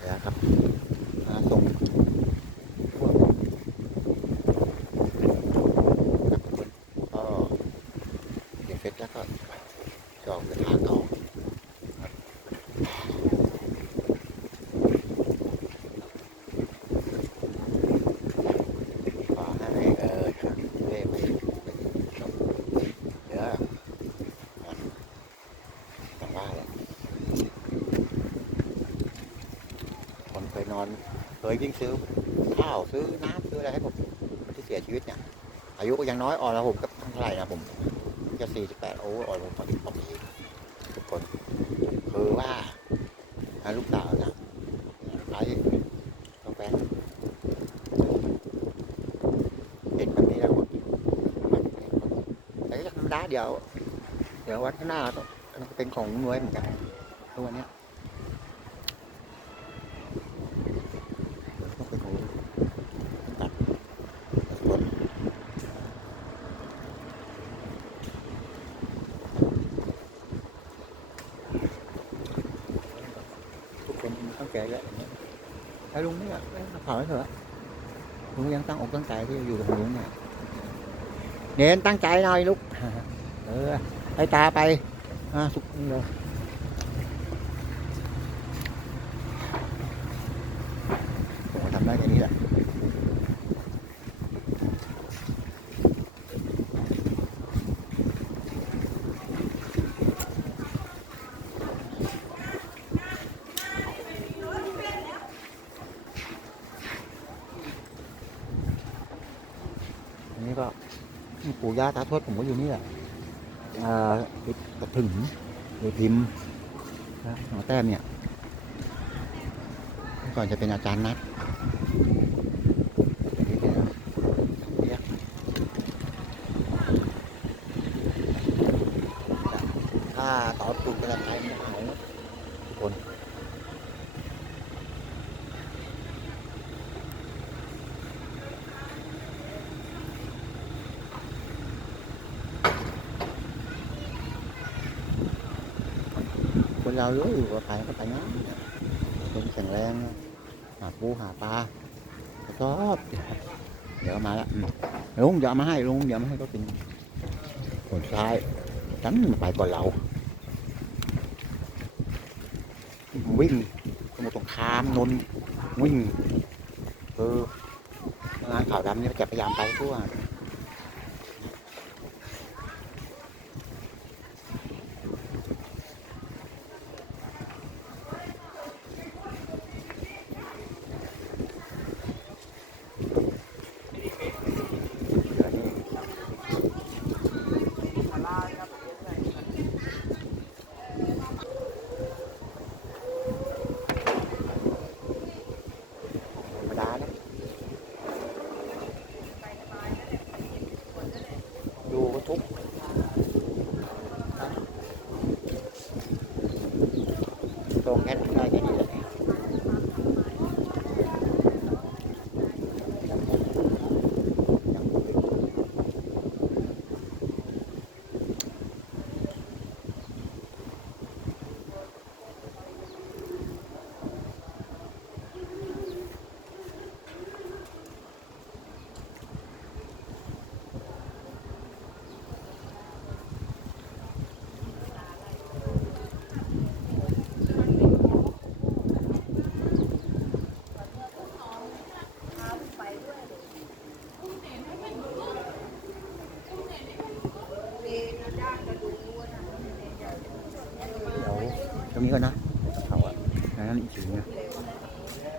เดี๋ยวครับมาส่งพวกกับคนก็เดี๋ยวเสร็จแล้วก็จองเดินทางต่อขอให้เออครับเล่ไปไปจบเดี๋ยวอย่างว่าแหละ คน เคยนอนเคยยิ่งซื้อข้าวซื้อน้ำซื้ออะไรให้ผมที่เสียชีวิตเนี่ยอายุก็ยังน้อยอ่อนแล้วผมก็เท่าไหร่นะผมจะสี่สิบแปดโอ้อ่อนผมพอดีพอดีทุกคนคือว่าลูกสาวนะไอ้ต้องแฟนเห็นแบบนี้แล้วมแต่ก็ธรรมดาเดี๋ยว เดี๋ยววันข้างหน้าต้องเป็นของมวยเหมือนกันตัวเนี้ย ต้องเป็นของตัดรถทุกคนต้อง แกแล้วอย่างเงี้ยไอ้ลุงเนี่ยเผาไม่เถอะลุงยังตั้งอกตั้งใจที่จะอยู่กับลุงเนี่ยเน้นตั้งใจหน่อยลูกเออให้ตาไปอ่าสุกนี่เลยผมทำได้แค่นี้แหละ อันนี้ก็ ปู่ย่าตาทวดผมก็อยู่นี่แหละกระถึงหรือพิมพ์นะหมอแต้มเนี่ยก่อนจะเป็นอาจารย์นัดถ้าตอนปลูกอะไรไปมันหายหมดทุกคน คนเรารู้อยู่ว่าไปก็ไปนะคนแข็งแรงหาปูหาปลาชอบเดี๋ยวมาล้วอืมลุงเดี๋ยวเอามาให้ลุงเดี๋ยวมาให้ก็กินคนซ้ายฉันไปก่อนเรา วิ่งสมุทรสงครามนนวิ่งเอองานข่าวดำนี่จะพยายามไปทั่ว ธรรมดาเนี่ยดูก็ทุกข์ตรงแค่ได้แค่นี้แหละเดี๋ยวต รงนี้ก่อนนะเขาอะแล้วนั่นอีกทีนะ